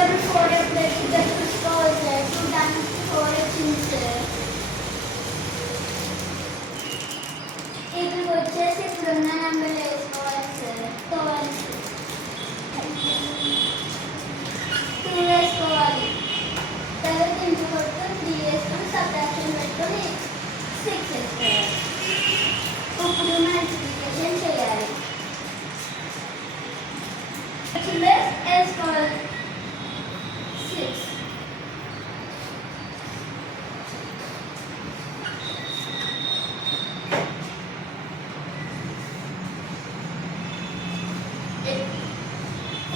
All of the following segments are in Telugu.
టేబుల్ 4 ఎప్పుడైతే చూసుకోవాలి సార్. దానికి 4 వచ్చింది సార్. ఇక్కడికి వచ్చేసి ఇప్పుడున్న నెంబర్ వేసుకోవాలి సార్. 2 వేసుకోవాలి. తర్వాత ఇంటి కొట్టు 3 వేసుకొని సబ్ట్రాక్షన్ పెట్టుకొని 6 వేసుకోవాలి. ఇప్పుడు మల్టిప్లికేషన్ చేయాలి. వేసుకోవాలి 6.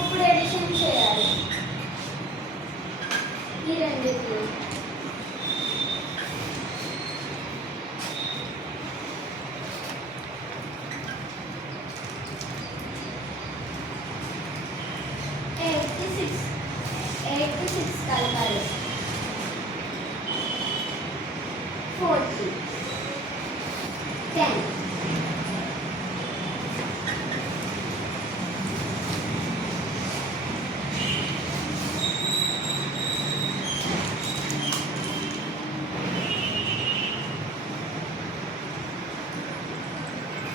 ఇప్పుడు ఎడిషన్ చేయాలి ఈ రెండింటిని. ఎయిట్ కి 6 కలపాలి. 40 10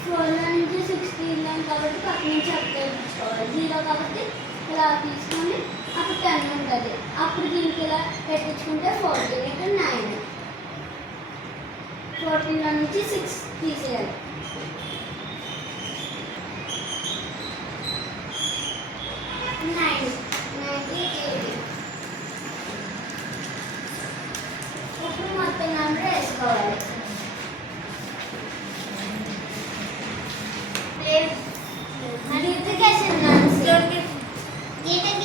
4 నుంచి 16 కాబట్టి పక్క నుంచి అప్పగించుకోవాలి. 0 కాబట్టి ఇలా తీసుకొని అప్పుడు 10 ఉంటుంది. అప్పుడు దీనికి ఇలా పెట్టించుకుంటే 14 ఇక్కడ 9. 14లో నుంచి 6 తీసేయాలి. 9 9 80. ఇప్పుడు మొత్తం నెంబర్ వేసుకోవాలి.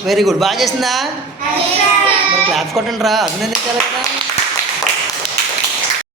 వెరీ గుడ్, బాగా చేసిందా? మరి క్లాప్స్ కొట్టండి రా, అభినందించాలి కదా.